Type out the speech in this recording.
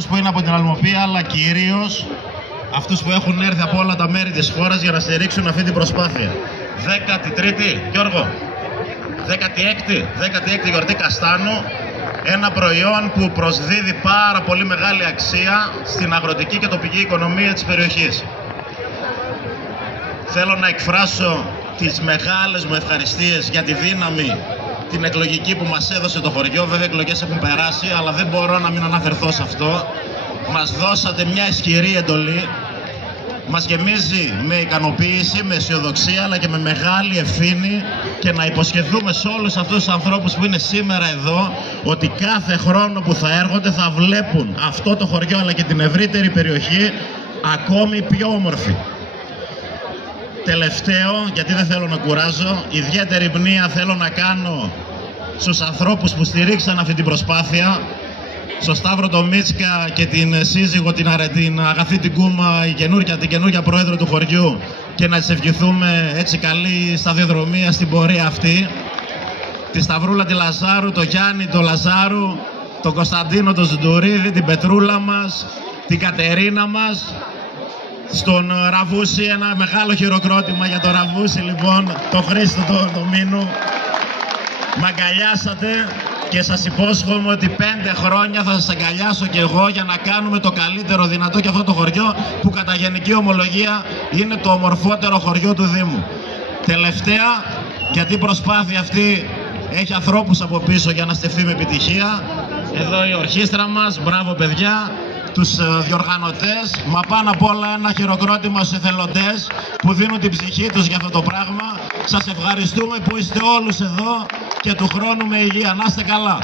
αυτούς που είναι από την Αλμοπία, αλλά κυρίως αυτούς που έχουν έρθει από όλα τα μέρη της χώρας για να στηρίξουν αυτή την προσπάθεια. 13η, Γιώργο, 16η γιορτή καστάνου, ένα προϊόν που προσδίδει πάρα πολύ μεγάλη αξία στην αγροτική και τοπική οικονομία της περιοχής. Θέλω να εκφράσω τις μεγάλες μου ευχαριστίες για τη δύναμη την εκλογική που μας έδωσε το χωριό. Βέβαια οι εκλογές έχουν περάσει, αλλά δεν μπορώ να μην αναφερθώ σε αυτό. Μας δώσατε μια ισχυρή εντολή. Μας γεμίζει με ικανοποίηση, με αισιοδοξία, αλλά και με μεγάλη ευθύνη, και να υποσχεθούμε σε όλους αυτούς τους ανθρώπους που είναι σήμερα εδώ ότι κάθε χρόνο που θα έρχονται θα βλέπουν αυτό το χωριό αλλά και την ευρύτερη περιοχή ακόμη πιο όμορφη. Τελευταίο, γιατί δεν θέλω να κουράζω, ιδιαίτερη μνήα θέλω να κάνω στους ανθρώπους που στηρίξαν αυτή την προσπάθεια, στο Σταύρο το Μίτσκα και την σύζυγο την Αγαθή την Κούμα, την καινούργια πρόεδρο του χωριού, και να της ευχηθούμε έτσι καλή σταδιοδρομία στην πορεία αυτή. Τη Σταυρούλα τη Λαζάρου, το Γιάννη το Λαζάρου, τον Κωνσταντίνο το Ζουντουρίδη, την Πετρούλα μας, την Κατερίνα μας. Στον Ραβούση ένα μεγάλο χειροκρότημα για τον Ραβούση, λοιπόν, τον Χρήστο το Μήνου. Μ' αγκαλιάσατε και σας υπόσχομαι ότι 5 χρόνια θα σας αγκαλιάσω και εγώ για να κάνουμε το καλύτερο δυνατό για αυτό το χωριό που κατά γενική ομολογία είναι το ομορφότερο χωριό του Δήμου. Τελευταία, γιατί η προσπάθεια αυτή έχει ανθρώπους από πίσω για να στεφθεί με επιτυχία. Εδώ η ορχήστρα μας, μπράβο παιδιά, τους διοργανωτές, μα πάνω απ' όλα ένα χειροκρότημα στους εθελοντές που δίνουν την ψυχή τους για αυτό το πράγμα. Σας ευχαριστούμε που είστε όλους εδώ και του χρόνου με υγεία. Να είστε καλά.